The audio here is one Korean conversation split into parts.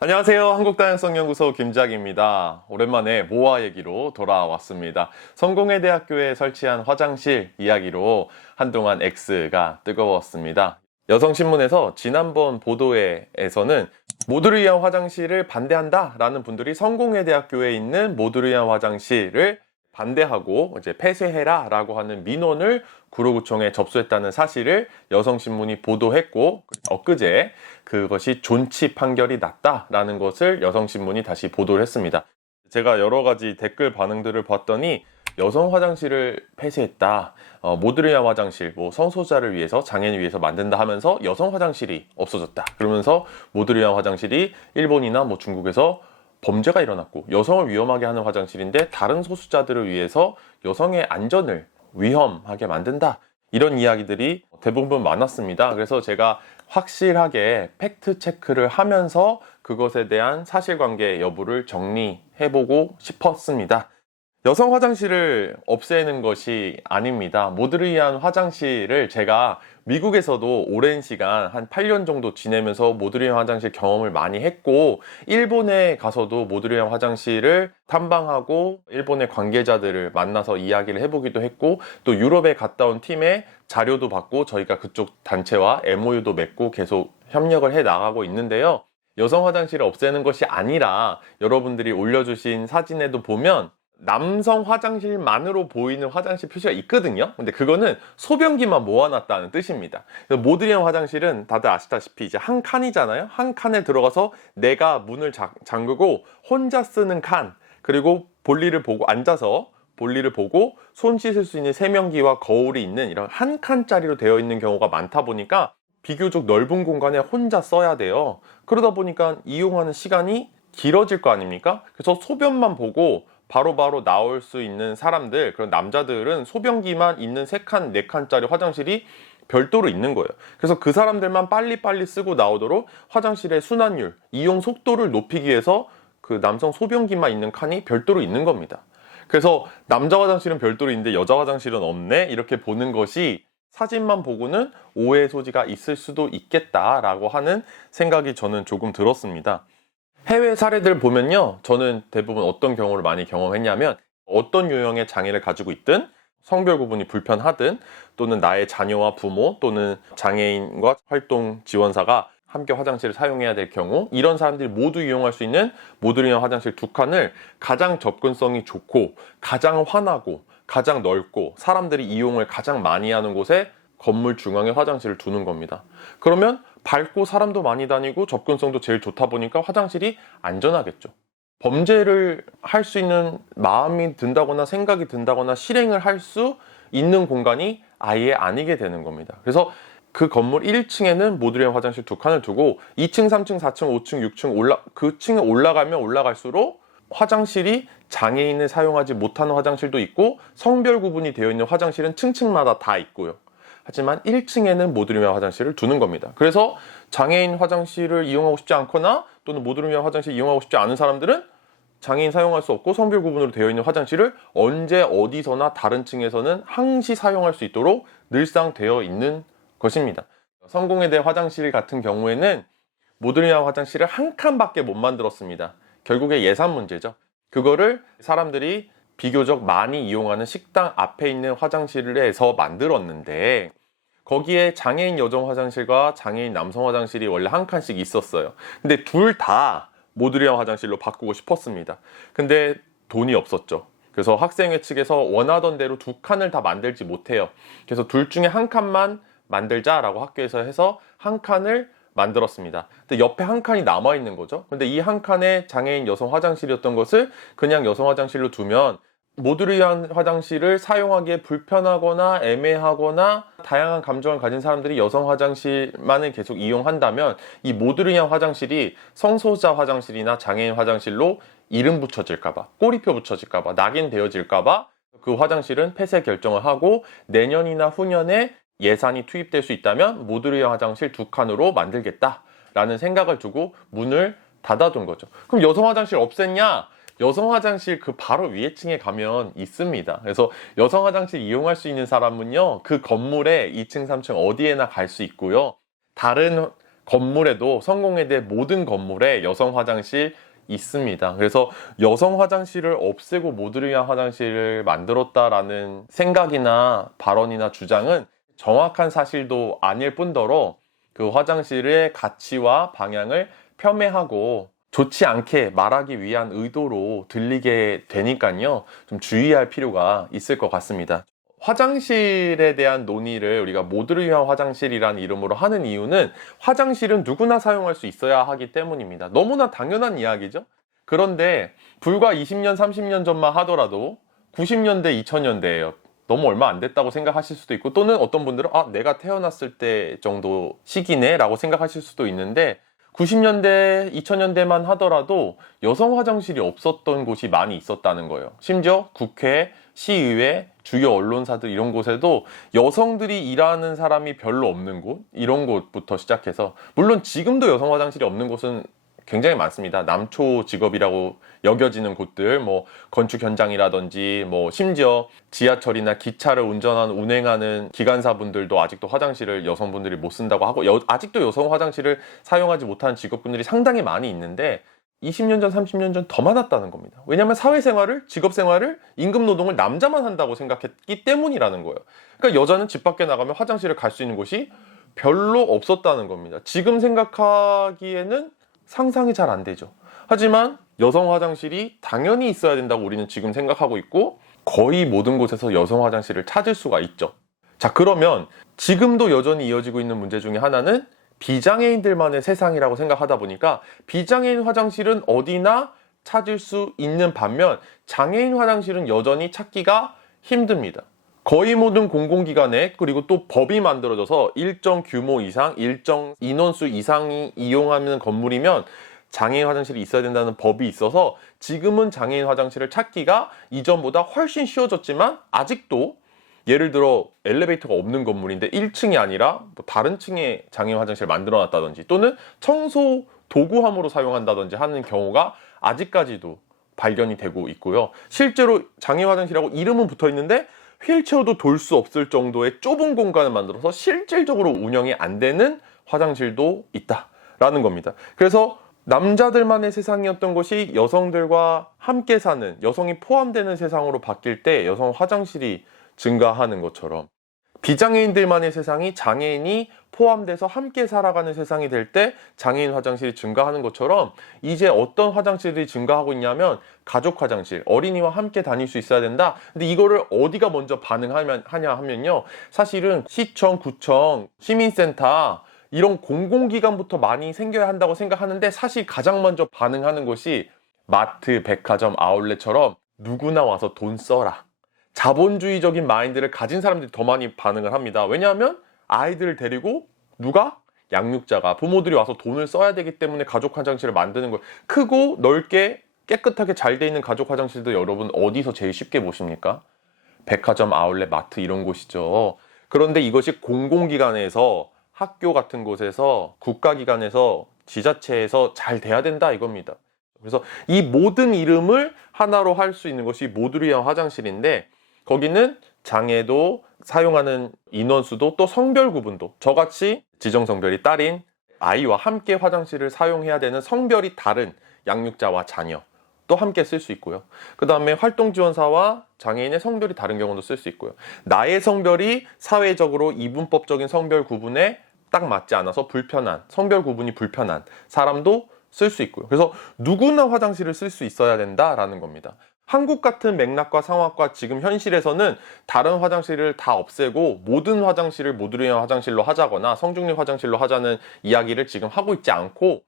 안녕하세요. 한국다양성연구소 김작입니다. 오랜만에 모아 얘기로 돌아왔습니다. 성공회 대학교에 설치한 화장실 이야기로 한동안 X가 뜨거웠습니다. 여성신문에서 지난번 보도회에서는 모두를 위한 화장실을 반대한다 라는 분들이 성공회 대학교에 있는 모두를 위한 화장실을 반대하고 이제 폐쇄해라라고 하는 민원을 구로구청에 접수했다는 사실을 여성신문이 보도했고 엊그제 그것이 존치 판결이 났다라는 것을 여성신문이 다시 보도를 했습니다. 제가 여러 가지 댓글 반응들을 봤더니 여성 화장실을 폐쇄했다. 어, 위한 화장실, 뭐 성소자를 위해서 장애인을 위해서 만든다 하면서 여성 화장실이 없어졌다. 그러면서 위한 화장실이 일본이나 뭐 중국에서 범죄가 일어났고 여성을 위험하게 하는 화장실인데 다른 소수자들을 위해서 여성의 안전을 위험하게 만든다. 이런 이야기들이 대부분 많았습니다. 그래서 제가 확실하게 팩트 체크를 하면서 그것에 대한 사실관계 여부를 정리해보고 싶었습니다. 여성 화장실을 없애는 것이 아닙니다. 모두를 위한 화장실을 제가 미국에서도 오랜 시간 한 8년 정도 지내면서 모두를 위한 화장실 경험을 많이 했고 일본에 가서도 모두를 위한 화장실을 탐방하고 일본의 관계자들을 만나서 이야기를 해보기도 했고 또 유럽에 갔다 온 팀에 자료도 받고 저희가 그쪽 단체와 MOU도 맺고 계속 협력을 해 나가고 있는데요. 여성 화장실을 없애는 것이 아니라 여러분들이 올려주신 사진에도 보면 남성 화장실만으로 보이는 화장실 표시가 있거든요. 근데 그거는 소변기만 모아놨다는 뜻입니다. 모드리안 화장실은 다들 아시다시피 이제 한 칸이잖아요. 한 칸에 들어가서 내가 문을 자- 잠그고 혼자 쓰는 칸, 그리고 볼일을 보고 앉아서 볼일을 보고 손 씻을 수 있는 세면기와 거울이 있는 이런 한 칸짜리로 되어 있는 경우가 많다 보니까 비교적 넓은 공간에 혼자 써야 돼요. 그러다 보니까 이용하는 시간이 길어질 거 아닙니까? 그래서 소변만 보고 바로 바로 나올 수 있는 사람들, 그런 남자들은 소변기만 있는 세칸네칸짜리 화장실이 별도로 있는 거예요. 그래서 그 사람들만 빨리빨리 쓰고 나오도록 화장실의 순환율, 이용 속도를 높이기 위해서 그 남성 소변기만 있는 칸이 별도로 있는 겁니다. 그래서 남자 화장실은 별도로 있는데 여자 화장실은 없네? 이렇게 보는 것이 사진만 보고는 오해 소지가 있을 수도 있겠다라고 하는 생각이 저는 조금 들었습니다. 해외 사례들 보면요. 저는 대부분 어떤 경우를 많이 경험했냐면 어떤 유형의 장애를 가지고 있든 성별 구분이 불편하든 또는 나의 자녀와 부모 또는 장애인과 활동 지원사가 함께 화장실을 사용해야 될 경우 이런 사람들이 모두 이용할 수 있는 모듈 형 화장실 두 칸을 가장 접근성이 좋고 가장 환하고 가장 넓고 사람들이 이용을 가장 많이 하는 곳에 건물 중앙에 화장실을 두는 겁니다. 그러면 밝고 사람도 많이 다니고 접근성도 제일 좋다 보니까 화장실이 안전하겠죠. 범죄를 할 수 있는 마음이 든다거나 생각이 든다거나 실행을 할 수 있는 공간이 아예 아니게 되는 겁니다. 그래서 그 건물 1층에는 모듈형 화장실 두 칸을 두고 2층, 3층, 4층, 5층, 6층 올라 그 층에 올라가면 올라갈수록 화장실이 장애인을 사용하지 못하는 화장실도 있고 성별 구분이 되어 있는 화장실은 층층마다 다 있고요. 하지만 1층에는 모듈형 화장실을 두는 겁니다. 그래서 장애인 화장실을 이용하고 싶지 않거나 또는 모듈형 화장실 이용하고 싶지 않은 사람들은 장애인 사용할 수 없고 성별 구분으로 되어 있는 화장실을 언제 어디서나 다른 층에서는 항시 사용할 수 있도록 늘상 되어 있는 것입니다. 성공에 대한 화장실 같은 경우에는 모듈형 화장실을 한 칸밖에 못 만들었습니다. 결국에 예산 문제죠. 그거를 사람들이 비교적 많이 이용하는 식당 앞에 있는 화장실에서 만들었는데 거기에 장애인 여성 화장실과 장애인 남성 화장실이 원래 한 칸씩 있었어요. 근데 둘 다 모듈형 화장실로 바꾸고 싶었습니다. 근데 돈이 없었죠. 그래서 학생회 측에서 원하던 대로 두 칸을 다 만들지 못해요. 그래서 둘 중에 한 칸만 만들자라고 학교에서 해서 한 칸을 만들었습니다. 근데 옆에 한 칸이 남아 있는 거죠. 근데 이 한 칸에 장애인 여성 화장실이었던 것을 그냥 여성 화장실로 두면 모듈을 위한 화장실을 사용하기에 불편하거나 애매하거나 다양한 감정을 가진 사람들이 여성 화장실만을 계속 이용한다면 이 모듈을 위한 화장실이 성소자 화장실이나 장애인 화장실로 이름 붙여질까봐 꼬리표 붙여질까봐 낙인 되어질까봐 그 화장실은 폐쇄 결정을 하고 내년이나 후년에 예산이 투입될 수 있다면 모듈을 위한 화장실 두 칸으로 만들겠다라는 생각을 두고 문을 닫아둔 거죠. 그럼 여성 화장실 없앴냐? 여성 화장실 그 바로 위에 층에 가면 있습니다. 그래서 여성 화장실 이용할 수 있는 사람은요, 그 건물에 2층, 3층 어디에나 갈 수 있고요. 다른 건물에도 성공회대 모든 건물에 여성 화장실 있습니다. 그래서 여성 화장실을 없애고 모두를 위한 화장실을 만들었다라는 생각이나 발언이나 주장은 정확한 사실도 아닐 뿐더러 그 화장실의 가치와 방향을 폄훼하고 좋지 않게 말하기 위한 의도로 들리게 되니까요. 좀 주의할 필요가 있을 것 같습니다. 화장실에 대한 논의를 우리가 모두를 위한 화장실이라는 이름으로 하는 이유는 화장실은 누구나 사용할 수 있어야 하기 때문입니다. 너무나 당연한 이야기죠. 그런데 불과 20년, 30년 전만 하더라도 90년대, 2000년대예요. 너무 얼마 안 됐다고 생각하실 수도 있고 또는 어떤 분들은 아, 내가 태어났을 때 정도 시기네라고 생각하실 수도 있는데 90년대, 2000년대만 하더라도 여성 화장실이 없었던 곳이 많이 있었다는 거예요. 심지어 국회, 시의회, 주요 언론사들 이런 곳에도 여성들이 일하는 사람이 별로 없는 곳, 이런 곳부터 시작해서 물론 지금도 여성 화장실이 없는 곳은 굉장히 많습니다. 남초 직업이라고 여겨지는 곳들, 뭐 건축 현장이라든지, 뭐 심지어 지하철이나 기차를 운전하는 운행하는 기관사분들도 아직도 화장실을 여성분들이 못 쓴다고 하고 여- 아직도 여성 화장실을 사용하지 못하는 직업군들이 상당히 많이 있는데 20년 전, 30년 전 더 많았다는 겁니다. 왜냐하면 사회생활을, 직업생활을, 임금노동을 남자만 한다고 생각했기 때문이라는 거예요. 그러니까 여자는 집 밖에 나가면 화장실을 갈 수 있는 곳이 별로 없었다는 겁니다. 지금 생각하기에는 상상이 잘 안 되죠. 하지만 여성 화장실이 당연히 있어야 된다고 우리는 지금 생각하고 있고 거의 모든 곳에서 여성 화장실을 찾을 수가 있죠. 자, 그러면 지금도 여전히 이어지고 있는 문제 중에 하나는 비장애인들만의 세상이라고 생각하다 보니까 비장애인 화장실은 어디나 찾을 수 있는 반면 장애인 화장실은 여전히 찾기가 힘듭니다. 거의 모든 공공기관에 그리고 또 법이 만들어져서 일정 규모 이상, 일정 인원수 이상이 이용하는 건물이면 장애인 화장실이 있어야 된다는 법이 있어서 지금은 장애인 화장실을 찾기가 이전보다 훨씬 쉬워졌지만 아직도 예를 들어 엘리베이터가 없는 건물인데 1층이 아니라 뭐 다른 층에 장애인 화장실을 만들어 놨다든지 또는 청소 도구함으로 사용한다든지 하는 경우가 아직까지도 발견이 되고 있고요. 실제로 장애인 화장실이라고 이름은 붙어 있는데 휠체어도 돌 수 없을 정도의 좁은 공간을 만들어서 실질적으로 운영이 안 되는 화장실도 있다라는 겁니다. 그래서 남자들만의 세상이었던 것이 여성들과 함께 사는 여성이 포함되는 세상으로 바뀔 때 여성 화장실이 증가하는 것처럼 비장애인들만의 세상이 장애인이 포함돼서 함께 살아가는 세상이 될 때 장애인 화장실이 증가하는 것처럼 이제 어떤 화장실이 증가하고 있냐면 가족 화장실, 어린이와 함께 다닐 수 있어야 된다. 근데 이거를 어디가 먼저 반응하냐 하면요. 사실은 시청, 구청, 시민센터 이런 공공기관부터 많이 생겨야 한다고 생각하는데 사실 가장 먼저 반응하는 곳이 마트, 백화점, 아울렛처럼 누구나 와서 돈 써라. 자본주의적인 마인드를 가진 사람들이 더 많이 반응을 합니다. 왜냐하면 아이들을 데리고 누가? 양육자가 부모들이 와서 돈을 써야 되기 때문에 가족 화장실을 만드는 걸 크고 넓게 깨끗하게 잘 돼 있는 가족 화장실도 여러분 어디서 제일 쉽게 보십니까? 백화점, 아울렛, 마트 이런 곳이죠. 그런데 이것이 공공기관에서 학교 같은 곳에서 국가기관에서 지자체에서 잘 돼야 된다 이겁니다. 그래서 이 모든 이름을 하나로 할 수 있는 것이 위한 화장실인데 거기는 장애도 사용하는 인원수도 또 성별 구분도 저같이 지정 성별이 딸인 아이와 함께 화장실을 사용해야 되는 성별이 다른 양육자와 자녀 또 함께 쓸 수 있고요. 그 다음에 활동 지원사와 장애인의 성별이 다른 경우도 쓸 수 있고요. 나의 성별이 사회적으로 이분법적인 성별 구분에 딱 맞지 않아서 불편한, 성별 구분이 불편한 사람도 쓸 수 있고요. 그래서 누구나 화장실을 쓸 수 있어야 된다라는 겁니다. 한국 같은 맥락과 상황과 지금 현실에서는 다른 화장실을 다 없애고 모든 화장실을 위한 화장실로 하자거나 성중립 화장실로 하자는 이야기를 지금 하고 있지 않고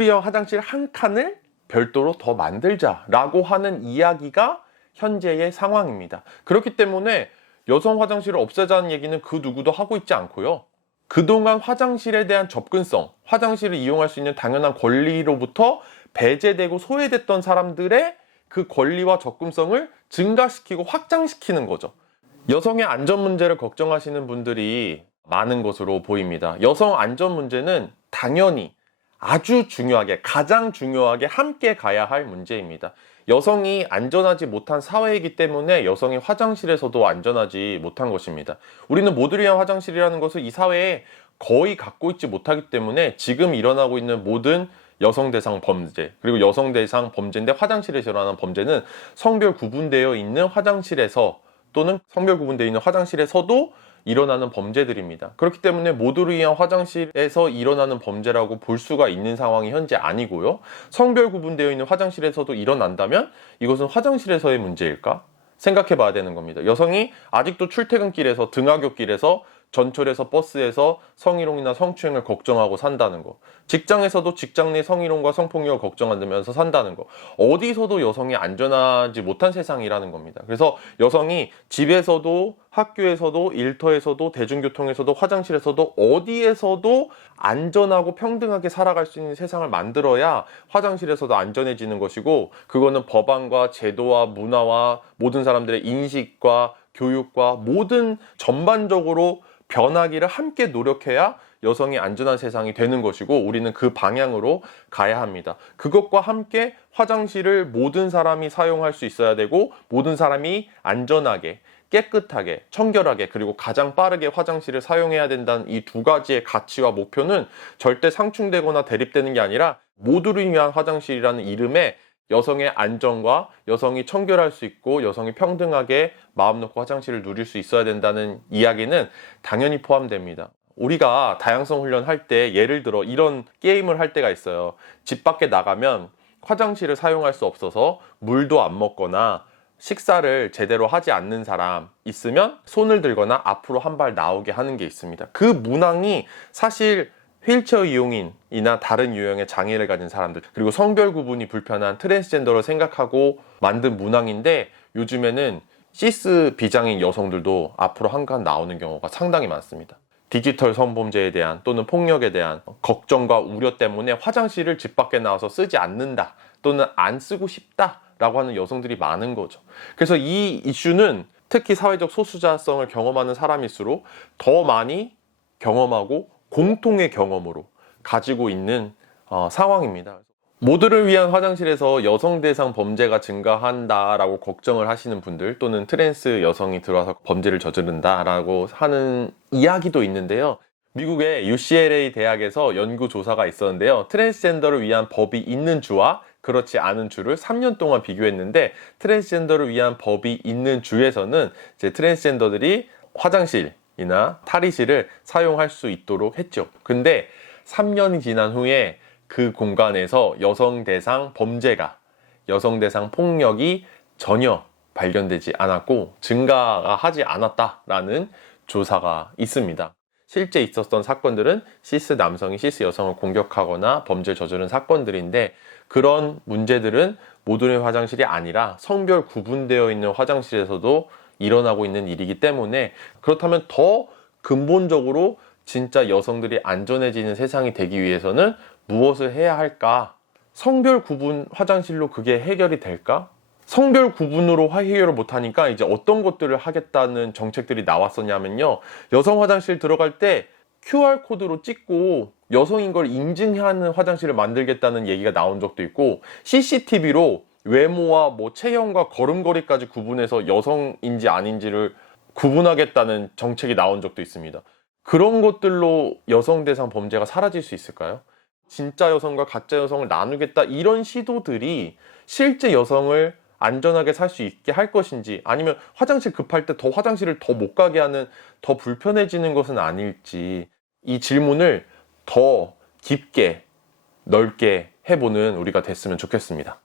위한 화장실 한 칸을 별도로 더 만들자라고 하는 이야기가 현재의 상황입니다. 그렇기 때문에 여성 화장실을 없애자는 얘기는 그 누구도 하고 있지 않고요. 그동안 화장실에 대한 접근성, 화장실을 이용할 수 있는 당연한 권리로부터 배제되고 소외됐던 사람들의 그 권리와 접근성을 증가시키고 확장시키는 거죠. 여성의 안전 문제를 걱정하시는 분들이 많은 것으로 보입니다. 여성 안전 문제는 당연히 아주 중요하게, 가장 중요하게 함께 가야 할 문제입니다. 여성이 안전하지 못한 사회이기 때문에 여성이 화장실에서도 안전하지 못한 것입니다. 우리는 모두를 위한 화장실이라는 것을 이 사회에 거의 갖고 있지 못하기 때문에 지금 일어나고 있는 모든 여성 대상 범죄 그리고 여성 대상 범죄인데 화장실에서 일어나는 범죄는 성별 구분되어 있는 화장실에서 또는 성별 구분되어 있는 화장실에서도 일어나는 범죄들입니다. 그렇기 때문에 모두를 위한 화장실에서 일어나는 범죄라고 볼 수가 있는 상황이 현재 아니고요. 성별 구분되어 있는 화장실에서도 일어난다면 이것은 화장실에서의 문제일까? 생각해 봐야 되는 겁니다. 여성이 아직도 출퇴근길에서 등하굣길에서 전철에서 버스에서 성희롱이나 성추행을 걱정하고 산다는 거. 직장에서도 직장 내 성희롱과 성폭력을 걱정하면서 산다는 거. 어디서도 여성이 안전하지 못한 세상이라는 겁니다. 그래서 여성이 집에서도 학교에서도 일터에서도 대중교통에서도 화장실에서도 어디에서도 안전하고 평등하게 살아갈 수 있는 세상을 만들어야 화장실에서도 안전해지는 것이고 그거는 법안과 제도와 문화와 모든 사람들의 인식과 교육과 모든 전반적으로 변하기를 함께 노력해야 여성이 안전한 세상이 되는 것이고 우리는 그 방향으로 가야 합니다. 그것과 함께 화장실을 모든 사람이 사용할 수 있어야 되고 모든 사람이 안전하게 깨끗하게 청결하게 그리고 가장 빠르게 화장실을 사용해야 된다는 이 두 가지의 가치와 목표는 절대 상충되거나 대립되는 게 아니라 모두를 위한 화장실이라는 이름에 여성의 안전과 여성이 청결할 수 있고 여성이 평등하게 마음 놓고 화장실을 누릴 수 있어야 된다는 이야기는 당연히 포함됩니다. 우리가 다양성 훈련 할 때 예를 들어 이런 게임을 할 때가 있어요. 집 밖에 나가면 화장실을 사용할 수 없어서 물도 안 먹거나 식사를 제대로 하지 않는 사람 있으면 손을 들거나 앞으로 한 발 나오게 하는 게 있습니다. 그 문항이 사실 휠체어 이용인이나 다른 유형의 장애를 가진 사람들 그리고 성별 구분이 불편한 트랜스젠더를 생각하고 만든 문항인데 요즘에는 시스 비장인 여성들도 앞으로 한칸 나오는 경우가 상당히 많습니다. 디지털 성범죄에 대한 또는 폭력에 대한 걱정과 우려 때문에 화장실을 집 밖에 나와서 쓰지 않는다 또는 안 쓰고 싶다 라고 하는 여성들이 많은 거죠. 그래서 이 이슈는 특히 사회적 소수자성을 경험하는 사람일수록 더 많이 경험하고 공통의 경험으로 가지고 있는 어, 상황입니다. 모두를 위한 화장실에서 여성 대상 범죄가 증가한다라고 걱정을 하시는 분들 또는 트랜스 여성이 들어와서 범죄를 저지른다라고 하는 이야기도 있는데요. 미국의 UCLA 대학에서 연구 조사가 있었는데요. 트랜스젠더를 위한 법이 있는 주와 그렇지 않은 주를 3년 동안 비교했는데 트랜스젠더를 위한 법이 있는 주에서는 이제 트랜스젠더들이 화장실 이나 탈의실을 사용할 수 있도록 했죠. 근데 3년이 지난 후에 그 공간에서 여성 대상 범죄가 여성 대상 폭력이 전혀 발견되지 않았고 증가가 하지 않았다라는 조사가 있습니다. 실제 있었던 사건들은 시스 남성이 시스 여성을 공격하거나 범죄를 저지른 사건들인데 그런 문제들은 모두의 화장실이 아니라 성별 구분되어 있는 화장실에서도 일어나고 있는 일이기 때문에 그렇다면 더 근본적으로 진짜 여성들이 안전해지는 세상이 되기 위해서는 무엇을 해야 할까? 성별 구분 화장실로 그게 해결이 될까? 성별 구분으로 해결을 못하니까 이제 어떤 것들을 하겠다는 정책들이 나왔었냐면요. 여성 화장실 들어갈 때 QR코드로 찍고 여성인 걸 인증하는 화장실을 만들겠다는 얘기가 나온 적도 있고 CCTV로 외모와 뭐 체형과 걸음걸이까지 구분해서 여성인지 아닌지를 구분하겠다는 정책이 나온 적도 있습니다. 그런 것들로 여성 대상 범죄가 사라질 수 있을까요? 진짜 여성과 가짜 여성을 나누겠다 이런 시도들이 실제 여성을 안전하게 살 수 있게 할 것인지 아니면 화장실 급할 때 더 화장실을 더 못 가게 하는 더 불편해지는 것은 아닐지 이 질문을 더 깊게 넓게 해보는 우리가 됐으면 좋겠습니다.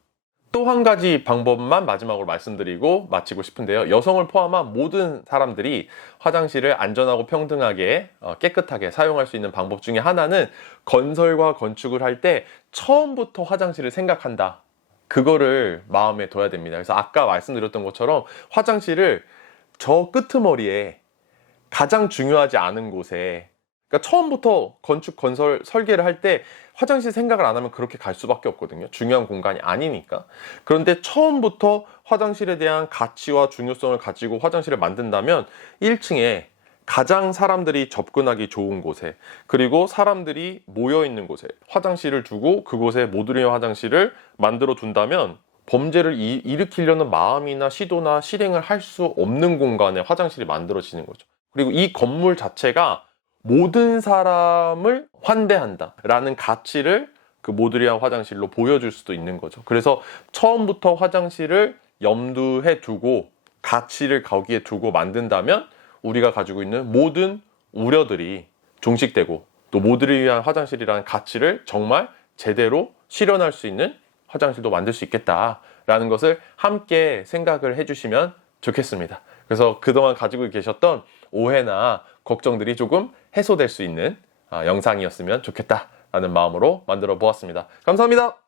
또 한 가지 방법만 마지막으로 말씀드리고 마치고 싶은데요. 여성을 포함한 모든 사람들이 화장실을 안전하고 평등하게 어, 깨끗하게 사용할 수 있는 방법 중에 하나는 건설과 건축을 할 때 처음부터 화장실을 생각한다. 그거를 마음에 둬야 됩니다. 그래서 아까 말씀드렸던 것처럼 화장실을 저 끄트머리에 가장 중요하지 않은 곳에 그러니까 처음부터 건축 건설 설계를 할 때 화장실 생각을 안 하면 그렇게 갈 수밖에 없거든요. 중요한 공간이 아니니까. 그런데 처음부터 화장실에 대한 가치와 중요성을 가지고 화장실을 만든다면 1층에 가장 사람들이 접근하기 좋은 곳에 그리고 사람들이 모여 있는 곳에 화장실을 두고 그곳에 모듈형 화장실을 만들어 둔다면 범죄를 이- 일으키려는 마음이나 시도나 실행을 할 수 없는 공간에 화장실이 만들어지는 거죠. 그리고 이 건물 자체가 모든 사람을 환대한다 라는 가치를 그 모듈리안 화장실로 보여줄 수도 있는 거죠. 그래서 처음부터 화장실을 염두에 두고 가치를 거기에 두고 만든다면 우리가 가지고 있는 모든 우려들이 종식되고 또 모두를 위한 화장실이라는 가치를 정말 제대로 실현할 수 있는 화장실도 만들 수 있겠다라는 것을 함께 생각을 해주시면 좋겠습니다. 그래서 그동안 가지고 계셨던 오해나 걱정들이 조금 해소될 수 있는 아, 영상이었으면 좋겠다라는 마음으로 만들어 보았습니다. 감사합니다.